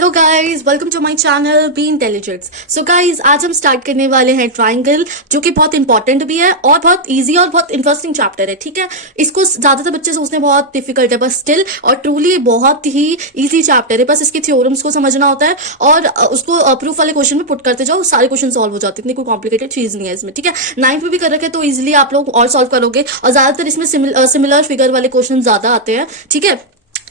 Hello guys, welcome to my channel be intelligents. So guys, आज हम start करने वाले हैं ट्राइंगल, जो कि बहुत इंपॉर्टेंट भी है और बहुत इजी और बहुत इंटरेस्टिंग चैप्टर है। ठीक है, इसको ज्यादातर बच्चे सोचते हैं बहुत डिफिकल्ट है, बट स्टिल और ट्रूली बहुत ही इजी चैप्टर है। बस इसके थ्योरम्स को समझना होता है और उसको प्रूफ वाले क्वेश्चन में पुट करते जाओ, सारे क्वेश्चन सॉल्व हो जाते हैं। इतनी कोई कॉम्प्लिकेटेड चीज नहीं है इसमें। ठीक है, 9th में भी कर रखे तो इजिली आप लोग और सॉल्व करोगे, और ज्यादातर इसमें सिमिलर फिगर वाले क्वेश्चन ज्यादा आते हैं। ठीक है,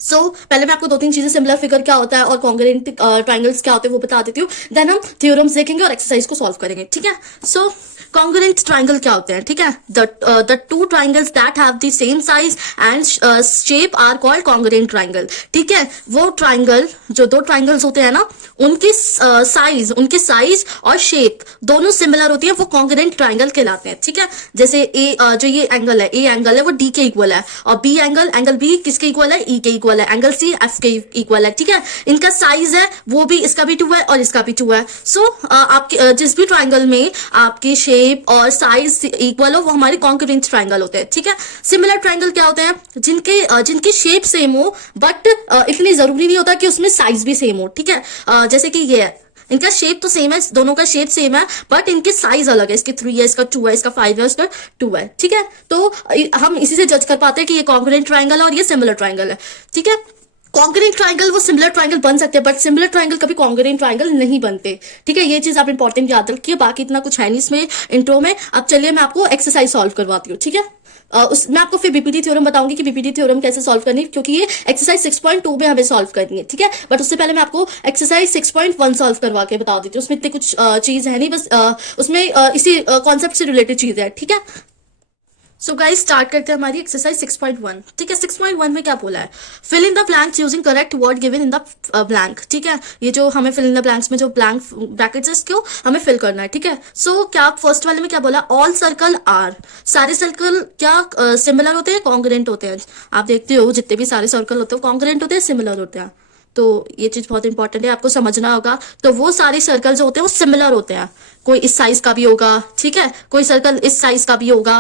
पहले मैं आपको 2-3 चीजें, सिमिलर फिगर क्या होता है और कॉन्ग्रुएंट ट्राइंगल्स क्या होते हैं वो बता देती हूँ। देन हम थ्योरम्स देखेंगे और एक्सरसाइज को सॉल्व करेंगे। ठीक है, सो कॉन्ग्रुएंट ट्राइंगल क्या होते हैं? ठीक है, the two triangles that have the same size and shape are called congruent triangle. ठीक है, वो ट्राइंगल, जो दो ट्राइंगल्स होते हैं ना, उनकी साइज और शेप दोनों सिमिलर होती है, वो कॉन्ग्रुएंट ट्राइंगल कहलाते हैं। ठीक है, जैसे जो ये एंगल है वो डी के इक्वल है, और बी एंगल बी किसके इक्वल है? ई के इक्वल है। एंगल सी एफ के इक्वल है। ठीक है, इनका साइज है वो भी, इसका भी 2 है और इसका भी 2 है। सो आपके जिस भी ट्राइंगल में आपकी शेप और साइज इक्वल हो, वो हमारे कॉन्ग्रुएंट ट्राइंगल होते हैं। ठीक है, सिमिलर ट्राइंगल क्या होते हैं? जिनकी शेप सेम हो, बट इतनी जरूरी नहीं होता कि उसमें साइज भी सेम हो। ठीक है, जैसे कि ये है, इनका शेप तो सेम है, दोनों का शेप सेम है, बट इनके साइज अलग है। इसके 3 है, इसका 2 है, इसका 5 है, इसका 2 है। ठीक है, तो हम इसी से जज कर पाते हैं कि ये कॉन्ग्रुएंट ट्राइंगल है और ये सिमिलर ट्राइंगल है। ठीक है, कॉन्ग्रुएंट ट्राइंगल वो सिमिलर ट्राइंगल बन सकते हैं, बट सिमिलर ट्राइंगल कभी कॉन्ग्रुएंट ट्राइंगल नहीं बनते। ठीक है, ये चीज आप इंपॉर्टेंट याद रखिए। बाकी इतना कुछ है नहीं इसमें इंट्रो में। अब चलिए मैं आपको एक्सरसाइज सॉल्व करवाती हूँ। ठीक है, मैं आपको फिर बीपीटी थ्योरम बताऊंगी कि बीपीटी थ्योरम कैसे सॉल्व करनी है, क्योंकि ये एक्सरसाइज 6.2 में हमें सॉल्व करनी है। ठीक है, बट उससे पहले मैं आपको एक्सरसाइज 6.1 सॉल्व करवा के बता देती हूँ। उसमें इतनी कुछ चीज है नहीं, बस उसमें इसी कॉन्सेप्ट से रिलेटेड चीज है। ठीक है, सो गाइस, स्टार्ट करते हैं हमारी एक्सरसाइज 6.1। ठीक है, 6.1 में क्या बोला है? Fill in the blanks using correct word given in the blank. ठीक है, ये जो हमें फिल इन द ब्लैंक्स में जो ब्लैंक ब्रैकेट्स है, इसको हमें फिल करना है। ठीक है, सो क्या फर्स्ट वाले में क्या बोला? ऑल सर्कल आर, सारे सर्कल क्या सिमिलर होते हैं? कॉन्ग्रुएंट होते हैं। आप देखते हो जितने भी सारे सर्कल होते हैं कॉन्ग्रुएंट होते हैं, सिमिलर होते हैं। तो ये चीज बहुत इंपॉर्टेंट है, आपको समझना होगा। तो वो सारे सर्कल जो होते हैं वो सिमिलर होते हैं। कोई इस साइज का भी होगा, ठीक है, कोई सर्कल इस साइज का भी होगा।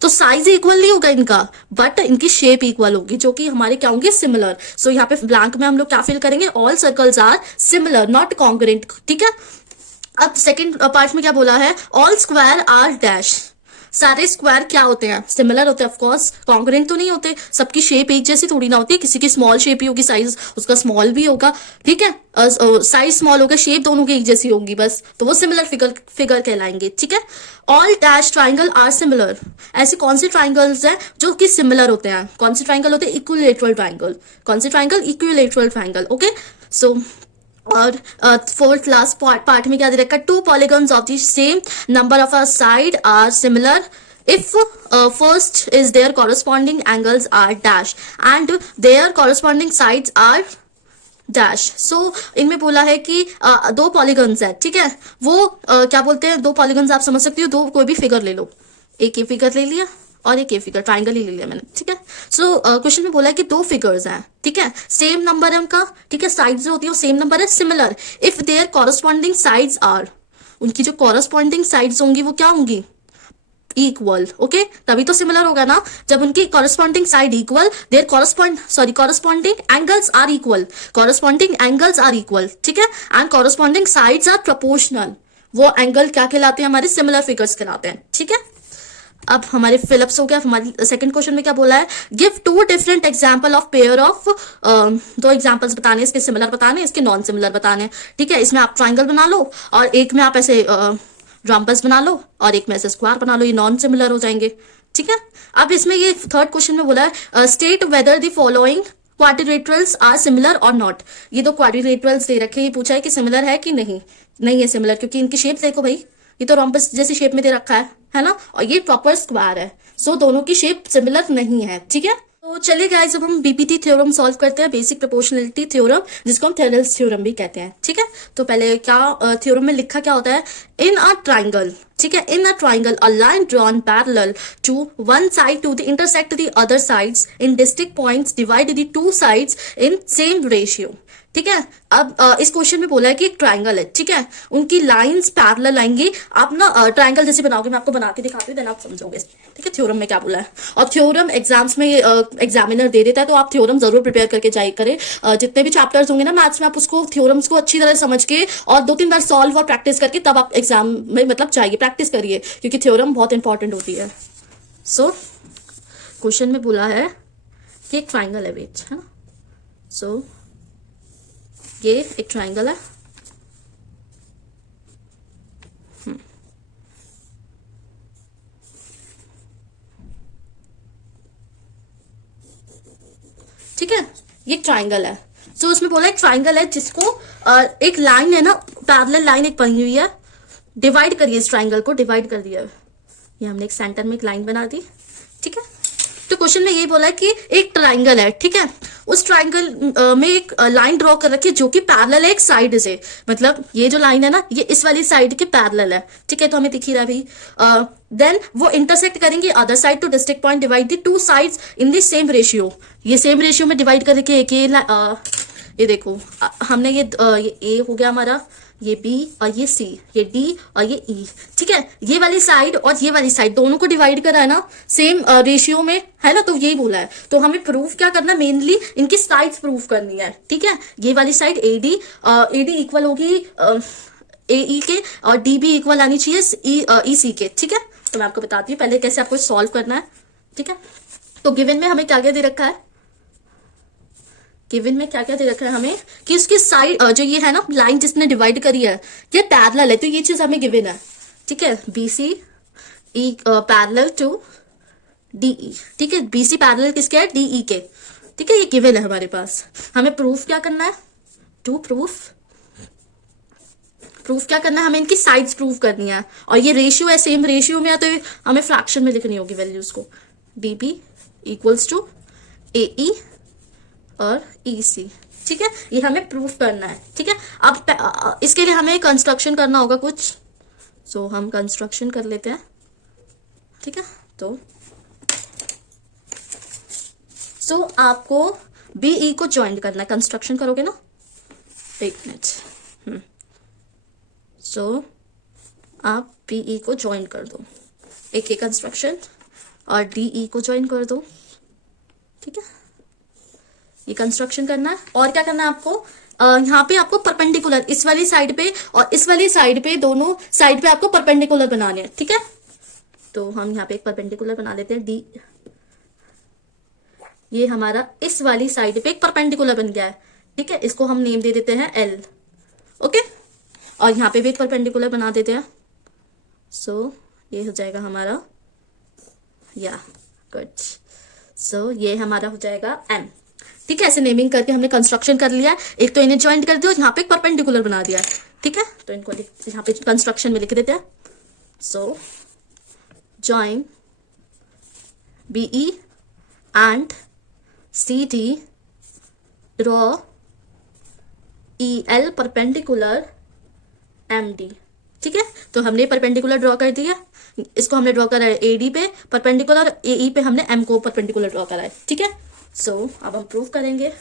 तो साइज इक्वल नहीं होगा इनका, बट इनकी शेप इक्वल होगी, जो कि हमारे क्या होंगे? सिमिलर। सो यहाँ पे ब्लैंक में हम लोग क्या फिल करेंगे? All circles are similar not congruent. ठीक है, अब सेकंड पार्ट में क्या बोला है? ऑल स्क्वायर आर डैश, सारे स्क्वायर क्या होते हैं? सिमिलर होते हैं। ऑफकोर्स कॉन्ग्रुएंट तो नहीं होते, सबकी शेप एक जैसी थोड़ी ना होती है। किसी की स्मॉल शेप ही होगी, साइज उसका स्मॉल भी होगा। ठीक है, साइज स्मॉल होगा, शेप दोनों की एक जैसी होंगी बस, तो वो सिमिलर फिगर कहलाएंगे। ठीक है, all dash triangle are similar, ऐसे कौन से ट्राइंगल्स हैं जो कि सिमिलर होते हैं? कौन से ट्राइंगल होते हैं? Equilateral triangle. कौन से ट्राइंगल? Equilateral triangle. ओके, सो और फोर्थ लास्ट पार्ट में क्या दे रखा है? 2 polygons of the same number of a side are similar if first is their corresponding angles are dash and their corresponding sides are dash। so इनमें बोला है कि 2 polygons है। ठीक है, वो क्या बोलते हैं? 2 polygons आप समझ सकती हो, दो कोई भी फिगर ले लो। एक ये फिगर ले लिया और एक ये फिगर, ट्राइंगल ही ले लिया मैंने। ठीक है, सो क्वेश्चन में बोला है कि 2 फिगर्स हैं। ठीक है, सेम नंबर है उनका। ठीक है, साइड्स जो होती है वो सेम नंबर है, similar if their corresponding sides are, उनकी जो कॉरस्पॉन्डिंग साइड्स होंगी वो क्या होंगी? इक्वल। ओके, तभी तो सिमिलर होगा ना, जब उनकी corresponding side equal, their corresponding angles are equal, corresponding angles are equal. ठीक है, and corresponding sides are proportional, वो एंगल क्या कहलाते हैं? हमारे सिमिलर फिगर्स कहलाते हैं। ठीक है, अब हमारे फिलअप्स हो गया। हमारे सेकंड क्वेश्चन में क्या बोला है? Give 2 different example of pair of, 2 examples बताने, इसके सिमिलर बताने, इसके नॉन सिमिलर बताने। ठीक है, इसमें आप ट्राइंगल बना लो और एक में आप ऐसे रॉम्बस बना लो और एक में ऐसे स्क्वायर बना लो, ये नॉन सिमिलर हो जाएंगे। ठीक है, अब इसमें ये थर्ड क्वेश्चन में बोला है state whether the following quadrilaterals are similar और नॉट। ये 2 क्वाड्रिलेटरल्स दे रखे हैं, ये पूछा है कि सिमिलर है कि नहीं। नहीं है सिमिलर, क्योंकि इनकी शेप देखो भाई, ये तो रोम्बस जैसी शेप में दे रखा है ना, और ये प्रॉपर स्क्वायर है। सो दोनों की शेप सिमिलर नहीं है। ठीक है, तो चलिए गाइस, अब हम बीपीटी थ्योरम सॉल्व करते हैं, बेसिक प्रोपोर्शनलिटी थ्योरम, जिसको हम थेरेल्स थ्योरम भी कहते हैं। ठीक है, तो पहले क्या थ्योरम में लिखा क्या होता है? इन अ ट्राइंगल, ठीक है, in a triangle a line drawn parallel to one side to the intersect the other sides in distinct points divide the two sides in same ratio. ठीक है, अब इस क्वेश्चन में बोला है कि एक ट्राइंगल है, ठीक है, उनकी लाइंस पैरेलल आएंगी। आप ना ट्राइंगल जैसे बनाओगे, मैं आपको बना के दिखाती हूँ, देन आप समझोगे। ठीक है, थ्योरम में क्या बोला है, और थ्योरम एग्जाम्स में एग्जामिनर दे देता है, तो आप थ्योरम जरूर प्रिपेयर करके जाए करें। जितने भी चैप्टर्स होंगे ना मैथ्स में, आप उसको थ्योरम्स को अच्छी तरह समझ के और 2-3 बार सॉल्व और प्रैक्टिस करके तब आप एग्जाम में मतलब जाइए, प्रैक्टिस करिए, क्योंकि थ्योरम बहुत इंपॉर्टेंट होती है। सो क्वेश्चन में बोला है कि एक ट्राइंगल है बीच, है ना। सो ये एक ट्राइंगल है, ठीक है, ये ट्राइंगल है। सो उसमें बोला एक ट्राइंगल है जिसको एक लाइन है ना, पैरेलल लाइन एक बनी हुई है, डिवाइड करिए, इस ट्राइंगल को डिवाइड कर दिया। ये हमने एक सेंटर में एक लाइन बना दी। ठीक है, तो क्वेश्चन में ये बोला है कि एक ट्राइंगल है, ठीक है, उस ट्राइंगल में एक लाइन ड्रॉ कर रखी है जो कि पैरेलल है एक साइड से, मतलब ये जो लाइन है ना, ये इस वाली साइड के पैरेलल है। ठीक है, तो हमें दिख ही रहा है भाई। देन वो इंटरसेक्ट करेंगे other side two distinct point divide the two sides in the same ratio. ये सेम रेशियो में डिवाइड करके एक ये देखो, हमने ये ए हो गया हमारा, ये बी और ये सी, ये डी और ये ई। ठीक है, ये वाली साइड और ये वाली साइड दोनों को डिवाइड करा है ना सेम रेशियो में, है ना, तो यही बोला है। तो हमें प्रूफ क्या करना, मेनली इनकी साइड्स प्रूफ करनी है। ठीक है, ये वाली साइड एडी इक्वल होगी ए के, और डी बी इक्वल आनी चाहिए ई सी के। ठीक है, तो मैं आपको बताती हूँ पहले कैसे आपको सॉल्व करना है। ठीक है, तो गिवन में हमें क्या क्या दे रखा है, गिवन में क्या क्या दे रखा है हमें कि उसकी साइड जो ये है ना लाइन जिसने डिवाइड करी है ये पैरेलल है, तो ये चीज हमें गिवन है। ठीक है, BC E parallel to DE. ठीक है, बीसी पैरेलल किसके है, डीई के। ठीक है, ये गिवन है हमारे पास। हमें प्रूफ क्या करना है, टू प्रूफ क्या करना है, हमें इनकी साइड्स प्रूफ करनी है, और ये रेशियो है, सेम रेशियो में है, तो हमें फ्रैक्शन में लिखनी होगी वैल्यूज को। डीबी इक्वल्स टू एई और EC। ठीक है, ये हमें प्रूफ करना है। ठीक है, अब इसके लिए हमें कंस्ट्रक्शन करना होगा कुछ, सो हम कंस्ट्रक्शन कर लेते हैं। ठीक है, तो आपको BE को ज्वाइन करना है, कंस्ट्रक्शन करोगे ना, एक मिनट। सो आप BE को ज्वाइन कर दो, एक कंस्ट्रक्शन, और DE को ज्वाइन कर दो। ठीक है, ये कंस्ट्रक्शन करना है। और क्या करना है आपको, यहाँ पे आपको परपेंडिकुलर, इस वाली साइड पे और इस वाली साइड पे, दोनों साइड पे आपको परपेंडिकुलर बनाने हैं। ठीक है, तो हम यहाँ पे एक परपेंडिकुलर बना लेते हैं डी। ये हमारा इस वाली साइड पे एक परपेंडिकुलर बन गया है। ठीक है, इसको हम नेम दे देते हैं L। ओके, और यहाँ पे भी एक परपेंडिकुलर बना देते हैं। सो ये हो जाएगा हमारा, या गुड। सो ये हमारा हो जाएगा M। ठीक है, ऐसे नेमिंग करके हमने कंस्ट्रक्शन कर लिया है। एक तो इन्हें ज्वाइंट कर दिया, यहाँ पे एक परपेंडिकुलर बना दिया है। ठीक है, तो इनको यहाँ पे कंस्ट्रक्शन में लिख देते हैं। सो join BE and CD draw EL perpendicular MD। ठीक है, तो हमने परपेंडिकुलर ड्रॉ कर दिया, इसको हमने ड्रॉ करा है AD पे परपेंडिकुलर, AE पे हमने M को परपेंडिकुलर ड्रॉ करा है। ठीक है, सो अब हम प्रूव करेंगे,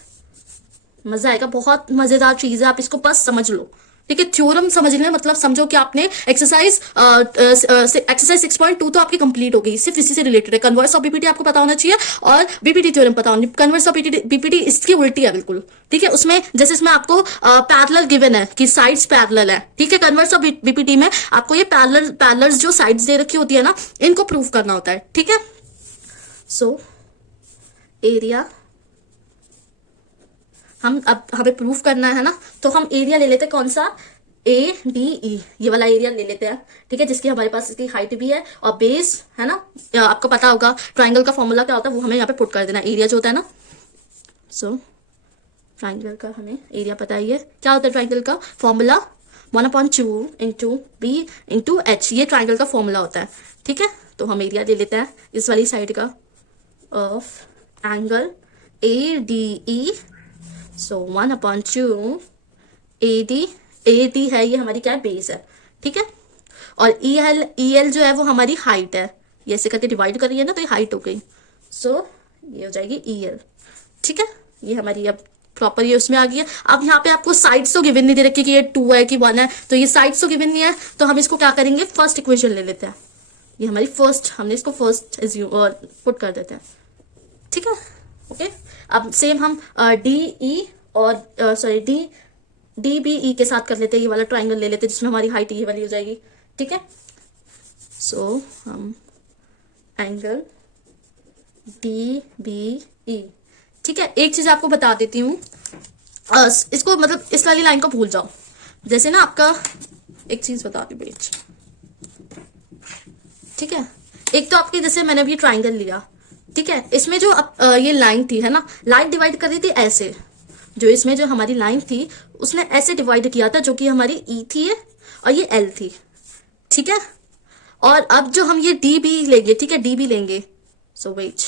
मजा आएगा, बहुत मजेदार चीज है, आप इसको बस समझ लो। ठीक है, थ्योरम समझने मतलब समझो कि आपने एक्सरसाइज 6.2 तो आपकी कंप्लीट हो गई, सिर्फ इसी से रिलेटेड है। कन्वर्स ऑफ बीपीटी आपको पता होना चाहिए और बीपीटी थ्योरम पता होना। कन्वर्स ऑफ बीपीटी इसकी उल्टी है बिल्कुल। ठीक है, उसमें जैसे इसमें आपको पैरेलल गिवन है कि साइड्स पैरेलल है। ठीक है, कन्वर्स ऑफ बीपीटी में आपको ये पैरेलल जो साइड्स दे रखी होती है ना, इनको प्रूव करना होता है। ठीक है, सो एरिया अब हमें प्रूफ करना है ना, तो हम एरिया ले लेते हैं, कौन सा, ADE, ये वाला एरिया ले लेते हैं। ठीक है, जिसकी हमारे पास इसकी हाइट भी है और बेस है ना, आपको पता होगा ट्राइंगल का फॉर्मूला क्या होता है, वो हमें यहाँ पे पुट कर देना, एरिया जो होता है ना। सो ट्राइंगल का हमें एरिया पता ही है, क्या होता है ट्राइंगल का formula, 1/2 into B into H, ये ट्राइंगल का फॉर्मूला होता है। ठीक है, तो हम एरिया ले लेते हैं इस वाली साइड का of angle ADE। So 1/2 AD है, ये हमारी क्या है, बेस है। ठीक है, और ई एल जो है वो हमारी हाइट है, ये ऐसे करके डिवाइड कर रही है ना, तो ये हाइट हो गई। सो ये हो जाएगी ई एल। ठीक है, ये हमारी अब प्रॉपर ये उसमें आ गई है। अब यहाँ पे आपको साइड्स तो गिवन नहीं दे रखी कि ये 2 है कि 1 है, तो ये साइड्स तो गिवन नहीं है, तो हम इसको क्या करेंगे, फर्स्ट इक्वेशन ले लेते हैं। ये हमारी फर्स्ट, हमने इसको फर्स्ट पुट कर देते हैं। ठीक है, ओके। अब सेम हम डी ई और सॉरी डी बी ई के साथ कर लेते हैं, ये वाला ट्राइंगल ले लेते हैं जिसमें हमारी हाइट ये वाली हो जाएगी। ठीक है, सो हम एंगल डी बी ई। ठीक है, एक चीज आपको बता देती हूँ, इसको मतलब इस वाली लाइन को भूल जाओ। जैसे ना आपका, एक चीज बता दी बेच, ठीक है, एक तो आपकी जैसे मैंने अभी ट्राइंगल लिया, ठीक है, इसमें जो ये लाइन थी है ना, लाइन डिवाइड कर दी थी ऐसे, जो इसमें जो हमारी लाइन थी उसने ऐसे डिवाइड किया था, जो कि हमारी ई थी है और ये एल थी। ठीक है, और अब जो हम ये डी बी लेंगे, ठीक है, डी बी लेंगे, सो वेट,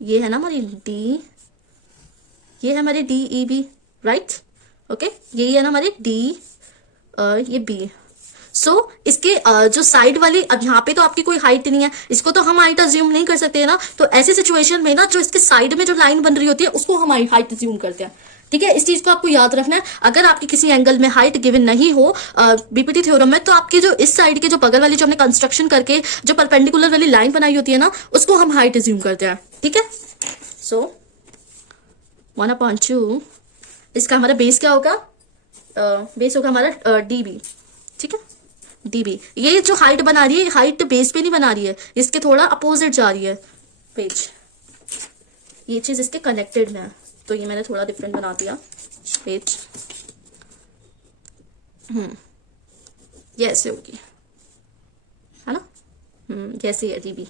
ये है ना हमारी डी, ये है हमारी D E B, right, okay, यही है ना हमारी डी ये बी। सो इसके जो साइड वाली, अब यहाँ पे तो आपकी कोई हाइट नहीं है, इसको तो हम हाइट अज्यूम नहीं कर सकते ना, तो ऐसी सिचुएशन में ना जो इसके साइड में जो लाइन बन रही होती है उसको हम हाइट अज्यूम करते हैं। ठीक है, इस चीज को आपको याद रखना है। अगर आपकी किसी एंगल में हाइट गिवन नहीं हो बीपीटी थ्योरम में, तो आपकी जो इस साइड के जो बगल वाली जो हमने कंस्ट्रक्शन करके जो परपेंडिकुलर वाली लाइन बनाई होती है ना, उसको हम हाइट अज्यूम करते हैं। ठीक है, सो 1/2, इसका हमारा बेस क्या होगा, बेस होगा हमारा डीबी। ठीक है, डीबी, ये जो हाइट बना रही है, हाइट बेस पे नहीं बना रही है, इसके थोड़ा अपोजिट जा रही है पेज, ये चीज इसके कनेक्टेड है, तो ये मैंने थोड़ा डिफरेंट बना दिया पेज। ये ऐसे होगी, है ना, जैसे है डीबी,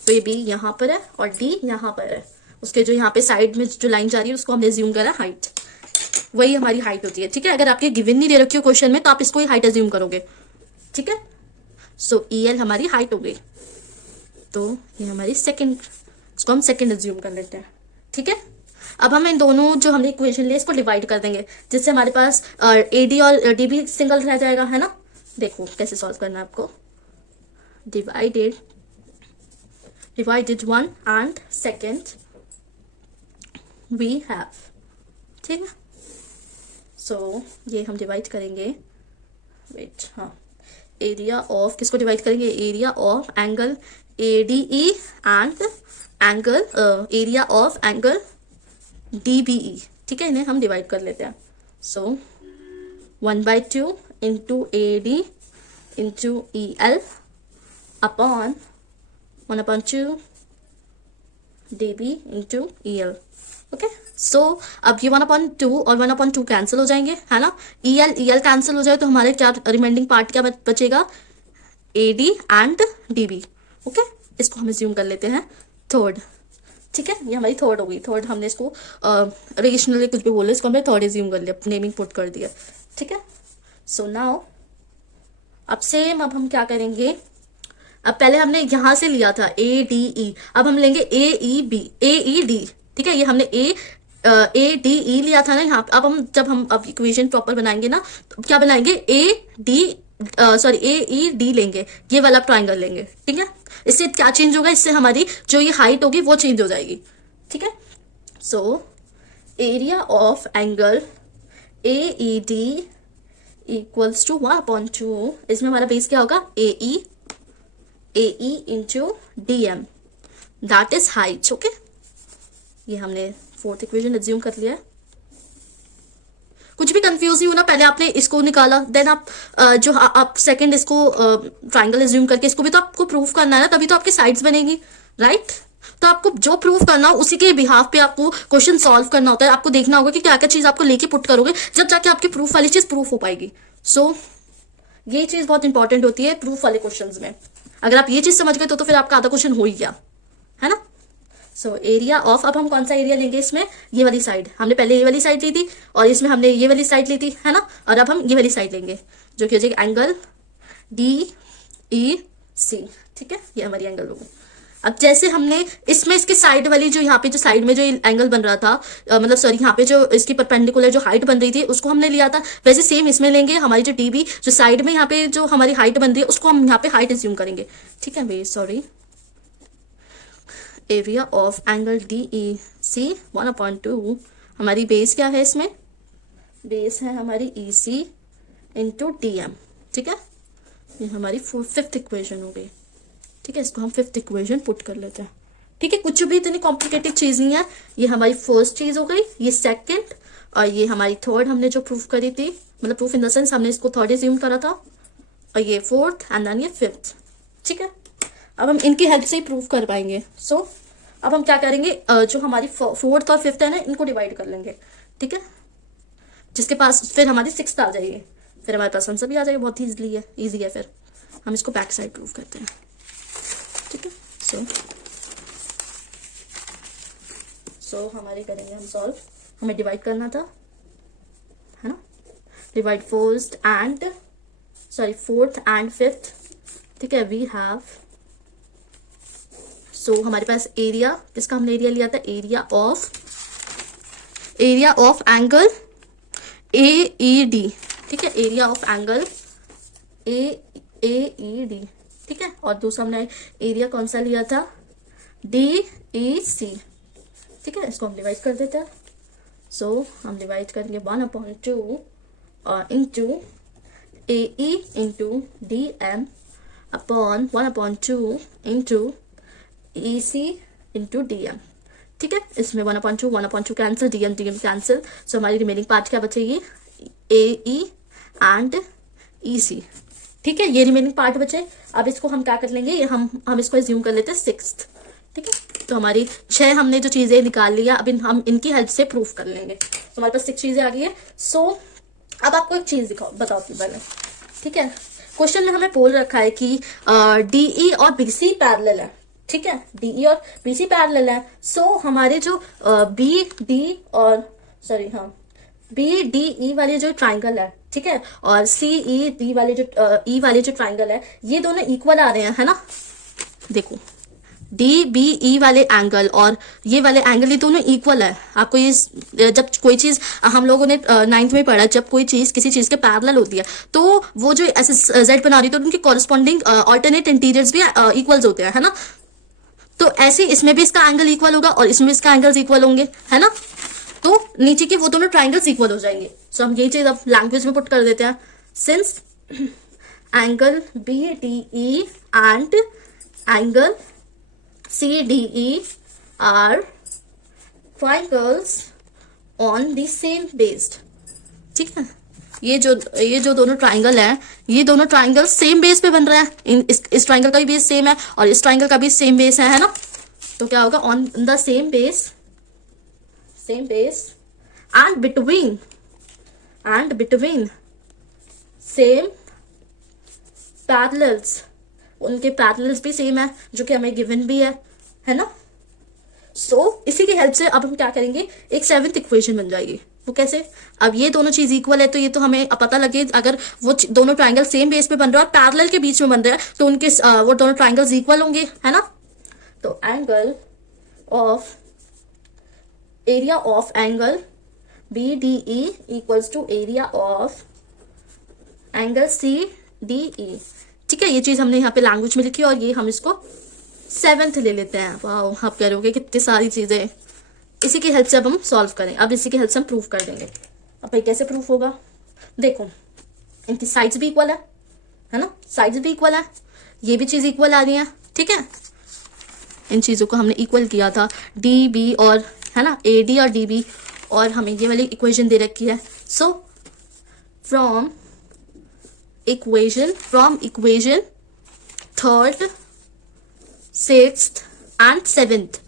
तो ये बी यहाँ पर है और डी यहाँ पर है, उसके जो यहाँ पे साइड में जो लाइन जा रही है उसको हमने अज्यूम करा हाइट, वही हमारी हाइट होती है। ठीक है, अगर आपके गिवन नहीं दे रखी हो क्वेश्चन में, तो आप इसको ही हाइट अज्यूम करोगे। ठीक है, सो ई एल हमारी हाइट हो गई, तो ये हमारी सेकंड, इसको हम सेकंड अज्यूम कर लेते हैं। ठीक है, अब हम इन दोनों जो हमने इक्वेशन लिए इसको डिवाइड कर देंगे, जिससे हमारे पास ए डी और डी भी सिंगल रह जाएगा, है ना। देखो कैसे सॉल्व करना है आपको, divided 1 and second we have। ठीक है, सो ये हम डिवाइड करेंगे, वेट, हाँ, एरिया ऑफ, किसको डिवाइड करेंगे, area of angle A D E and angle area of angle D B E. ठीक है, इन्हें हम डिवाइड कर लेते हैं। So 1/2 into A D into E L upon 1/2 D B into E L. Okay, so अब ये 1/2 और 1/2 कैंसिल हो जाएंगे, है ना, ई एल कैंसिल हो जाए तो हमारे क्या रिमेंडिंग पार्ट क्या बचेगा, A D and D B. Okay, इसको हम अज्यूम कर लेते हैं थर्ड। ठीक है, ये हमारी थर्ड हो गई, थर्ड हमने इसको रेशनली कुछ भी बोले, इसको हमने थर्ड अज्यूम कर लिया, नेमिंग पुट कर दिया। ठीक है, सो नाउ अब सेम, अब हम क्या करेंगे, अब पहले हमने यहां से लिया था ए डी ई, अब हम लेंगे ए ई बी, ए ई डी। ठीक है, ये हमने ए डी ई लिया था ना यहाँ, अब हम जब हम अब इक्वेशन प्रॉपर बनाएंगे ना, तो क्या बनाएंगे, ए ई डी लेंगे, ये वाला ट्राइंगल लेंगे। ठीक है, इससे क्या चेंज होगा, इससे हमारी जो ये हाइट होगी वो चेंज हो जाएगी। ठीक है, so area of angle A E D equals to 1/2, इसमें हमारा बेस क्या होगा, A E into D M, that is height. Okay, ये हमने फोर्थ इक्वेशन अज्यूम कर लिया है। कुछ भी कंफ्यूज नहीं होना, पहले आपने इसको निकाला, देन आप जो आप सेकंड इसको ट्राइंगल अज्यूम करके इसको भी तो आपको प्रूफ करना है ना, तभी तो आपकी साइड्स बनेगी, राइट। तो आपको जो प्रूफ करना हो उसी के बिहाफ पे आपको क्वेश्चन सॉल्व करना होता है, आपको देखना होगा कि क्या क्या चीज आपको लेके पुट करोगे, जब जाके आपकी प्रूफ वाली चीज प्रूफ हो पाएगी। सो ये चीज बहुत इंपॉर्टेंट होती है प्रूफ वाले क्वेश्चन में। अगर आप ये चीज समझ गए तो फिर आपका आधा क्वेश्चन हो ही गया, है ना। सो एरिया ऑफ, अब हम कौन सा एरिया लेंगे इसमें, ये वाली साइड, हमने पहले ये वाली साइड ली थी और इसमें हमने ये वाली साइड ली थी, है ना, और अब हम ये वाली साइड लेंगे जो कि हो जाएगी एंगल डी ई सी। ठीक है, ये हमारी एंगल होगी। अब जैसे हमने इसमें इसके साइड वाली जो यहाँ पे जो साइड में जो एंगल बन रहा था, मतलब सॉरी यहाँ पे जो इसकी परपेंडिकुलर जो हाइट बन रही थी उसको हमने लिया था, वैसे सेम इसमें लेंगे। हमारी जो डीबी जो साइड में यहाँ पे जो हमारी हाइट बन रही है उसको हम यहाँ पे हाइट एज्यूम करेंगे, ठीक है वे sorry. Area of angle D E C 1/2, हमारी बेस क्या है इसमें, बेस है हमारी E C into D M, ठीक है। ये हमारी फिफ्थ इक्वेशन हो गई, ठीक है। इसको हम फिफ्थ इक्वेशन पुट कर लेते हैं, ठीक है। कुछ भी इतनी कॉम्प्लिकेटेड चीज नहीं है। ये हमारी फर्स्ट चीज हो गई, ये सेकंड, और ये हमारी थर्ड हमने जो प्रूफ करी थी, मतलब प्रूफ इन द सेंस हमने इसको थर्ड एज्यूम करा था, और ये फोर्थ एंड देन ये फिफ्थ, ठीक है। अब हम इनकी हेल्प से ही प्रूफ कर पाएंगे। सो अब हम क्या करेंगे, जो हमारी फोर्थ और फिफ्थ है ना, इनको डिवाइड कर लेंगे, ठीक है। जिसके पास फिर हमारी सिक्स्थ आ जाएगी, फिर हमारे पास आंसर भी आ जाएगा, बहुत ईजिली है, ईजी है। फिर हम इसको बैक साइड प्रूफ करते हैं, ठीक है। सो हमारे करेंगे हम सॉल्व, हमें डिवाइड करना था, है ना, डिवाइड फोर्थ एंड फिफ्थ, ठीक है। वी हैव, सो हमारे पास एरिया, किसका हमने एरिया लिया था, area of angle A E D, ठीक है। Area of angle A E D, ठीक है। और दूसरा हमने एरिया कौन सा लिया था, डी ई सी, ठीक है। इसको हम डिवाइड कर देते हैं। सो हम डिवाइड करेंगे 1/2 into A E into D M upon 1/2 into E C into D M, ठीक है। इसमें 1/2 cancel, D M cancel. So हमारी रिमेनिंग पार्ट क्या बचेगी, ए ई एंड ई सी, ठीक है। ये रिमेनिंग पार्ट बचे। अब इसको हम क्या कर लेंगे, ये हम इसको एज्यूम कर लेते हैं सिक्स्थ, ठीक है। तो हमारी 6 हमने जो चीजें निकाल लिया, अब हम इनकी हेल्प से प्रूफ कर लेंगे। तो हमारे पास 6 चीजें आ गई है। सो अब आपको एक चीज बताओ पहले, ठीक है। क्वेश्चन में हमें बोल रखा है कि डीई और बीसी पैरेलल है, ठीक है। डीई और बीसी पैरेलल है। सो हमारे जो बी डी ई वाले जो ट्राइंगल है, ठीक है, और सी ई डी वाले जो वाले जो ट्राइंगल है, ये दोनों इक्वल आ रहे हैं, है ना। देखो डी बी ई वाले एंगल और ये वाले एंगल, ये दोनों इक्वल है। आपको ये जब कोई चीज, हम लोगों ने 9th में पढ़ा, जब कोई चीज किसी चीज के पैरेलल होती है तो वो जो ऐसे जेड बना रही है तो उनके कॉरेस्पॉन्डिंग ऑल्टरनेट इंटीरियर्स भी इक्वल्स होते हैं, है ना। तो ऐसे इसमें भी इसका एंगल इक्वल होगा और इसमें इसका एंगल्स इक्वल होंगे, है ना। तो नीचे के वो दोनों ट्राइंगल्स इक्वल हो जाएंगे। सो हम ये चीज अब लैंग्वेज में पुट कर देते हैं। Since angle B D E and angle C D E are triangles on the same based, ठीक है। ये जो दोनों ट्राइंगल है, ये दोनों ट्राइंगल सेम बेस पे बन रहा है। इस ट्राइंगल का भी बेस सेम है और इस ट्राइंगल का भी सेम बेस है ना। तो क्या होगा, on the same base and between same parallels, उनके पैरेलल्स भी सेम है जो कि हमें गिवन भी है ना। सो इसी की हेल्प से अब हम क्या करेंगे, एक 7th इक्वेशन बन जाएगी। वो कैसे, अब ये दोनों चीज इक्वल है तो ये तो हमें पता लगे, अगर वो दोनों ट्राइंगल सेम बेस पे बन रहा है और पैरेलल के बीच में बन रहा है तो उनके वो दोनों ट्राइंगल्स इक्वल होंगे, है ना। तो area of angle B D E equals to area of angle C D E, ठीक है। ये चीज हमने यहाँ पे लैंग्वेज में लिखी और ये हम इसको 7th ले लेते हैं। वाह, आप कह रहे कितनी सारी चीजें। इसी की हेल्प से अब हम सॉल्व करें, अब इसी की हेल्प से हम प्रूफ कर देंगे। अब भाई कैसे प्रूफ होगा, देखो इनकी साइड्स भी इक्वल है ना, साइड्स भी इक्वल है, ये भी चीज इक्वल आ रही है, ठीक है। इन चीजों को हमने इक्वल किया था, डी बी और, है ना, ए डी और डी बी, और हमें ये वाली इक्वेशन दे रखी है। So from equation 3rd 6th and 7th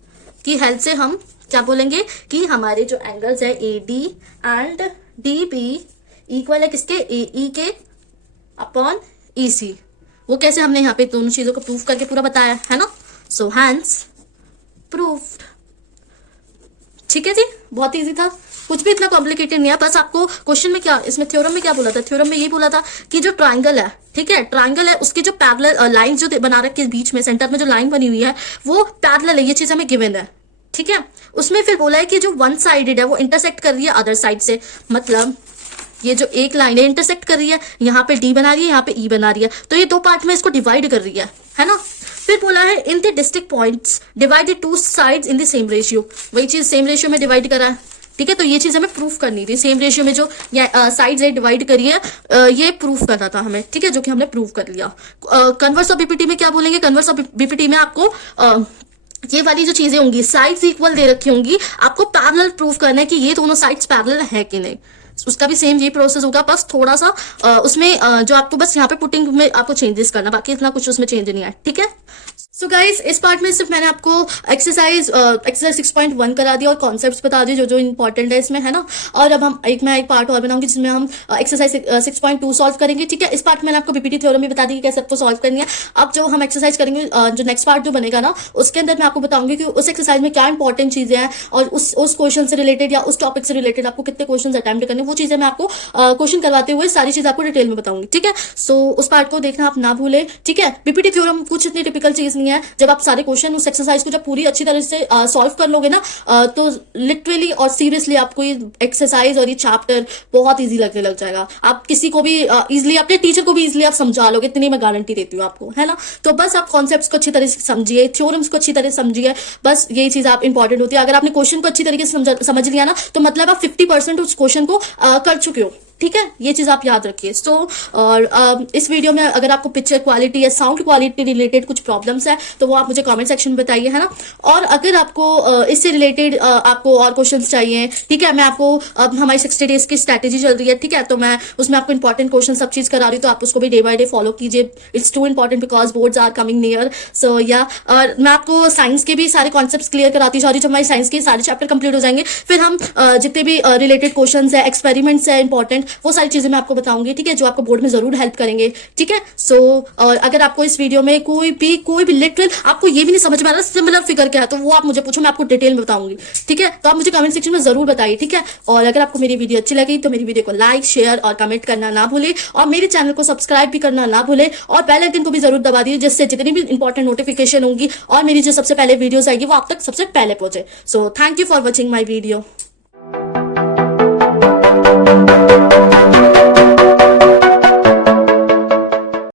की हेल्प से हम क्या बोलेंगे कि हमारे जो एंगल्स है A D and D B equal है किसके, ए ई के अपॉन ई सी। वो कैसे, हमने यहाँ पे दोनों चीजों को प्रूफ करके पूरा बताया है ना। सो हैंस प्रूफ्ड, ठीक है जी, बहुत इजी था, कुछ भी इतना कॉम्प्लिकेटेड नहीं है। बस आपको क्वेश्चन में क्या, इसमें थ्योरम में क्या बोला था, थ्योरम में ये बोला था कि जो ट्राइंगल है, ठीक है, ट्राइंगल है, उसकी जो पैरेलल लाइन जो बना रखी है बीच में, सेंटर में जो लाइन बनी हुई है वो पैरेलल है, ये चीज हमें गिवन है, ठीक है। उसमें फिर बोला है कि जो वन साइडेड है वो इंटरसेक्ट कर रही है अदर साइड से, मतलब ये जो एक लाइन है इंटरसेक्ट कर रही है, यहाँ पे डी बना रही है, यहाँ पे ई बना रही है, तो ये दो पार्ट में इसको डिवाइड कर रही है ना। फिर बोला है in the district points divided to sides in the same ratio, वही चीज सेम रेशियो में डिवाइड करा है, ठीक है। तो ये चीज हमें प्रूफ करनी थी, सेम रेशियो में जो साइड्स है डिवाइड करी है, ये प्रूफ करना था हमें, ठीक है, जो कि हमने प्रूफ कर लिया। कन्वर्स ऑफ बीपीटी में क्या बोलेंगे, कन्वर्स ऑफ बीपीटी में आपको ये वाली जो चीजें होंगी, साइड्स इक्वल दे रखी होंगी, आपको पैरेलल प्रूफ करना है कि ये दोनों साइड्स पैरेलल है कि नहीं। उसका भी सेम ये प्रोसेस होगा, बस थोड़ा सा उसमें जो आपको बस यहाँ पे पुटिंग में आपको चेंजेस करना, बाकी इतना कुछ उसमें चेंज नहीं है, ठीक है। सो गाइस, इस पार्ट में सिर्फ मैंने आपको एक्सरसाइज 6.1 करा दिया और कॉन्सेप्ट्स बता दिए जो जो इंपॉर्टेंट है इसमें, है ना। और अब मैं एक पार्ट और बनाऊंगी जिसमें हम एक्सरसाइज 6.2 सॉल्व करेंगे, ठीक है। इस पार्ट में मैंने आपको बीपीटी थ्योरम भी बता दी कि कैसे आपको सॉल्व करनी है। अब जो हम एक्सरसाइज करेंगे, जो नेक्स्ट पार्ट जो बनेगा ना, उसके अंदर मैं आपको बताऊंगी कि उस एक्सरसाइज में क्या इंपॉर्टेंट चीजें हैं और उस क्वेश्चन से रिलेटेड या उस टॉपिक से रिलेटेड आपको कितने क्वेश्चन अटेम्प्ट करने, वो चीजें मैं आपको क्वेश्चन करवाते हुए सारी चीज आपको डिटेल में बताऊंगी, ठीक है। सो उस पार्ट को देखना आप ना भूलें, ठीक है। बीपीटी थ्योरम कुछ इतनी टिपिकल चीज नहीं है, जब आप सारे क्वेश्चन उस एक्सरसाइज को जब पूरी अच्छी तरह से सॉल्व कर लोगे ना, तो लिटरली और सीरियसली आपको ये एक्सरसाइज और ये चैप्टर बहुत इजी लगने लग जाएगा। आप किसी को भी इजिली, अपने टीचर को भी इजिली आप समझा लोगे, इतनी मैं गारंटी देती हूँ आपको, है ना। तो बस आप कॉन्सेप्ट्स को अच्छी तरह से समझिए, थ्योरम्स को अच्छी तरह से समझिए, बस यही चीज आप इंपॉर्टेंट होती है। अगर आपने क्वेश्चन को अच्छी तरीके से समझ लिया ना, तो मतलब आप 50% उस क्वेश्चन को कर चुके हो, ठीक है। ये चीज आप याद रखिए। सो और इस वीडियो में अगर आपको पिक्चर क्वालिटी या साउंड क्वालिटी रिलेटेड कुछ प्रॉब्लम्स है तो वो आप मुझे कमेंट सेक्शन में बताइए, है ना। और अगर आपको इससे रिलेटेड आपको और क्वेश्चंस चाहिए, ठीक है, मैं आपको अब हमारी 60 डेज की स्ट्रैटेजी चल रही है, ठीक है, तो मैं उसमें आपको इंपॉर्टेंट क्वेश्चन सब चीज करा रही हूँ, तो आप उसको भी डे बाय डे फॉलो कीजिए। It's too important because boards are coming near. So या और मैं आपको साइंस के भी सारे कॉन्सेप्ट्स क्लियर कराती जा रही हूँ। जब हमारी साइंस के सारे चैप्टर कंप्लीट हो जाएंगे, फिर हम जितने भी रिलेटेड क्वेश्चन है, एक्सपेरिमेंट्स है इंपॉर्टेंट, वो सारी चीजें मैं आपको बताऊंगी, ठीक है, जो आपको बोर्ड में जरूर हेल्प करेंगे, ठीक है। सो अगर आपको इस वीडियो में कोई भी लिटरल आपको ये भी नहीं समझ में आ रहा सिमिलर फिगर क्या है, तो वो आप मुझे पूछो, मैं आपको डिटेल में बताऊंगी, ठीक है। तो आप मुझे कमेंट सेक्शन में जरूर बताइए, ठीक है। और अगर आपको मेरी वीडियो अच्छी लगी तो मेरी वीडियो को लाइक, शेयर और कमेंट करना ना भूले, और मेरे चैनल को सब्सक्राइब भी करना ना भूले, और बेल आइकन को भी जरूर दबा दीजिए, जिससे जितनी भी इंपॉर्टेंट नोटिफिकेशन होंगी और मेरी जो सबसे पहले वीडियोस आएगी वो आप तक सबसे पहले पहुंचे। So thank you for watching my video.